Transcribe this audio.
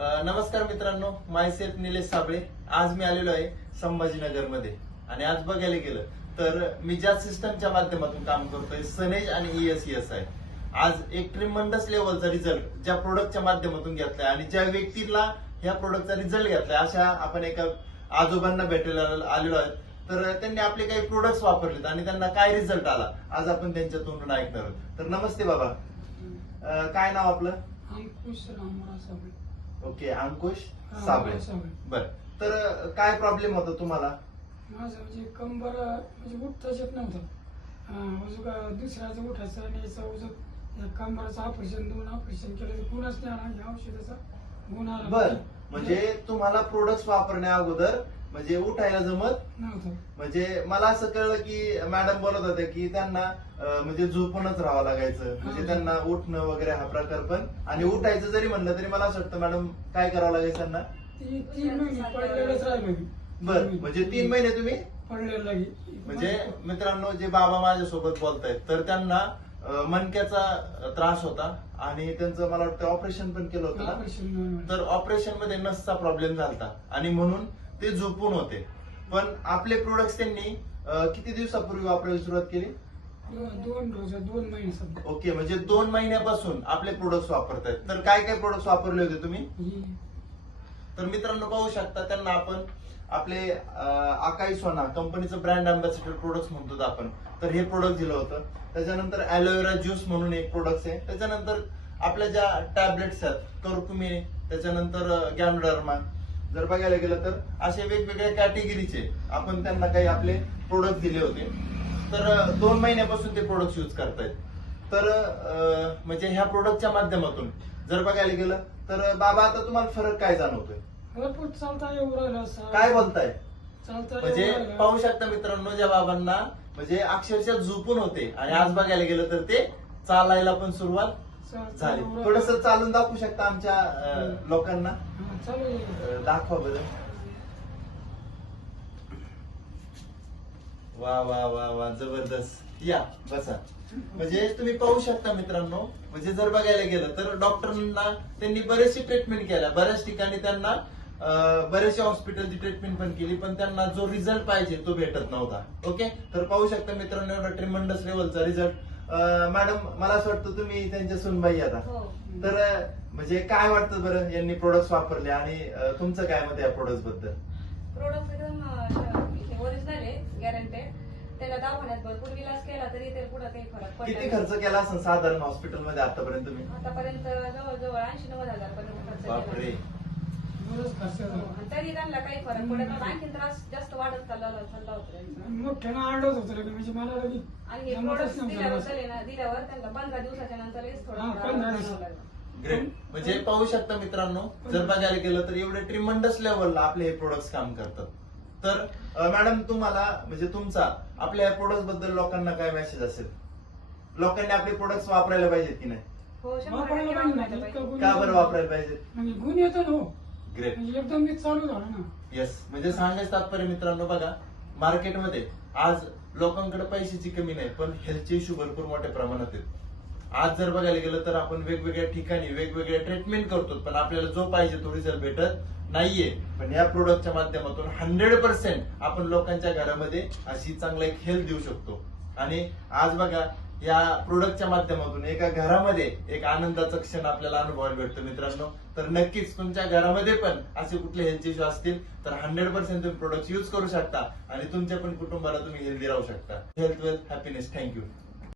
नमस्कार मित्रांनो मायसेल्फ निलेश साबळे. आज मी आलेलो आहे संभाजीनगरमध्ये आणि आज बघायला गेलं तर मी ज्या सिस्टमच्या माध्यमातून काम करतोय सनेज आणि ईएसईएस आहे आज एक ट्रिमंडस लेवलचा रिझल्ट ज्या प्रोडक्टच्या माध्यमातून घेतलाय आणि ज्या व्यक्तीला ह्या प्रोडक्टचा रिझल्ट घेतलाय अशा आपण एका आजोबांना भेटायला आलेलो आहे तर त्यांनी आपले काही प्रोडक्ट्स वापरलेत आणि त्यांना काय रिझल्ट आला आज आपण त्यांच्या तोंडून ऐकणार आहोत. तर नमस्ते बाबा. काय नाव आपलं? ओके अंकुश हा, साबळे. साबळे. बर. तर काय प्रॉब्लेम होता तुम्हाला? माझं म्हणजे कंबर म्हणजे उठताच येत नव्हतं. अजून का दुसऱ्याचं उठायचं आणि याचं अजून या कंबराचं ऑपरेशन दोन ऑपरेशन केलं तर गुणच नाही आला या औषधाचा गुण आला. बर. म्हणजे तुम्हाला प्रोडक्ट वापरण्या अगोदर म्हणजे उठायला जमत नव्हतं. म्हणजे मला असं कळलं की मॅडम बोलत होत्या की त्यांना म्हणजे झोपूनच राहावं लागायचं. म्हणजे. त्यांना उठणं वगैरे हा प्रकार पण. आणि उठायचं जरी म्हणलं तरी मला असं वाटतं मॅडम काय करावं लागायचं त्यांना? बर म्हणजे तीन महिने तुम्ही? म्हणजे मित्रांनो जे बाबा माझ्यासोबत बोलतायत तर त्यांना अ, मणक्याचा त्रास होता आणि त्यांचं मला वाटतं ऑपरेशन पण केलं होतं तर ऑपरेशनमध्ये नसचा प्रॉब्लेम झाला आणि म्हणून ते झोपून होते. पण आपले प्रोडक्ट त्यांनी किती दिवसापूर्वी वापरायला सुरुवात केली? दोन डोस दोन महिने ओके म्हणजे दोन महिन्यापासून आपले प्रोडक्ट वापरतायत. तर काय काय प्रोडक्ट वापरले होते तुम्ही? तर मित्रांनो पाहू शकता त्यांना आपण आपले आकाई सोना कंपनीचं ब्रँड अँबॅसिडर प्रोडक्ट म्हणतो आपण. तर हे प्रोडक्ट दिलं होतं. त्याच्यानंतर अलोवेरा ज्यूस म्हणून एक प्रोडक्ट आहे. त्याच्यानंतर आपल्या ज्या टॅबलेट्स आहेत कर्कुमी त्याच्यानंतर गॅमडर्मा जर बघायला गेलं तर असे वेगवेगळ्या कॅटेगरीचे आपण त्यांना काही आपले प्रोडक्ट दिले होते. तर दोन महिन्यापासून ते प्रोडक्ट यूज करतायत. तर म्हणजे ह्या प्रोडक्टच्या माध्यमातून जर बघायला गेलं तर बाबा आता तुम्हाला फरक काय जाणवतोय? काय बोलताय? म्हणजे. पाहू शकता मित्रांनो ज्या बाबांना म्हणजे अक्षरशः झोपून होते. आणि आज बघायला गेलं तर ते चालायला पण सुरुवात राहिलं. थोडस चालून दाखवू शकता आमच्या अं, लोकांना. अं, दाखवा बरं. वा वा वा वा जबरदस्त. या बसा. म्हणजे तुम्ही पाहू शकता मित्रांनो म्हणजे जर बघायला गेलं तर डॉक्टरांना त्यांनी बरेचशी ट्रीटमेंट केल्या. बऱ्याच ठिकाणी त्यांना अं, बरेचशे हॉस्पिटलची ट्रीटमेंट पण केली पण त्यांना जो रिझल्ट पाहिजे तो भेटत नव्हता. ओके? तर पाहू शकता मित्रांनो एवढा ट्रिमंडस लेवलचा रिझल्ट मॅडम मला असं वाटतं तुम्ही त्यांच्या सुनबाई आता. हो. तर म्हणजे काय वाटतं बरं यांनी प्रोडक्ट वापरले आणि तुमचं काय मत या प्रोडक्टबद्दल? प्रोडक्ट एकदम ओरिजिनल आहे गॅरंटेड त्याला दवाखान्यात भरपूर विलास केला तरी ते पुढे काही फरक पडला किती. खर्च केला असेल साधारण हॉस्पिटलमध्ये आतापर्यंत तुम्ही? आतापर्यंत जवळजवळ ऐंशी नव्वद हजार पर्यंत खर्च केला. तरी त्यांना काही फरक पडत नव्हता आणखी त्रास जास्त वाढत चालला चालला होता त्यांचा. मोठ्यानं आडत होतं लगे म्हणजे मला लगे आणि हे जमतच प्रोडक्ट दिल्यावर ना त्यांना पंधरा दिवसाच्या नंतर हा, थोडं पंधरा. ग्रेट म्हणजे पाहू शकता मित्रांनो जर बघायला गेलं तर एवढे ट्रिमंडस लेवलला आपले हे प्रोडक्ट्स काम करतात तर मॅडम तुम्हाला म्हणजे तुमचा आपल्या या प्रोडक्टबद्दल लोकांना काय मेसेज असेल लोकांनी आपले प्रोडक्ट्स वापरायला पाहिजेत की नाही हो शंभर टक्के वापरायला पाहिजे. का बरं येतं. वापरायला पाहिजेत म्हणजे गुण येतो ना हो ग्रेट एकदम मी चालू झालं ना. येस म्हणजे सांगायचं तात्पर्य मित्रांनो बघा मार्केटमध्ये आज लोकांकडे पैशाची कमी नाही पण हेल्थचे इश्यू भरपूर मोठ्या प्रमाणात आहेत. आज जर बघायला गेलं तर आपण वेगवेगळ्या ठिकाणी वेगवेगळ्या ट्रीटमेंट करतो पण आपल्याला जो पाहिजे तो रिझल्ट भेटत नाहीये. पण या प्रोडक्टच्या माध्यमातून हंड्रेड पर्सेंट आपण लोकांच्या घरामध्ये अशी चांगला एक हेल्थ देऊ शकतो. आणि आज बघा या प्रोडक्टच्या माध्यमातून एका घरामध्ये एक आनंदाचा क्षण आपल्याला अनुभवायला भेटतो मित्रांनो. तर नक्कीच तुमच्या घरामध्ये पण असे कुठले हेल्थ इश्यू असतील तर हंड्रेड पर्सेंट तुम्ही प्रोडक्ट युज करू शकता आणि तुमच्या पण कुटुंबाला तुम्ही हेल्दी राहू शकता. Health wealth happiness thank you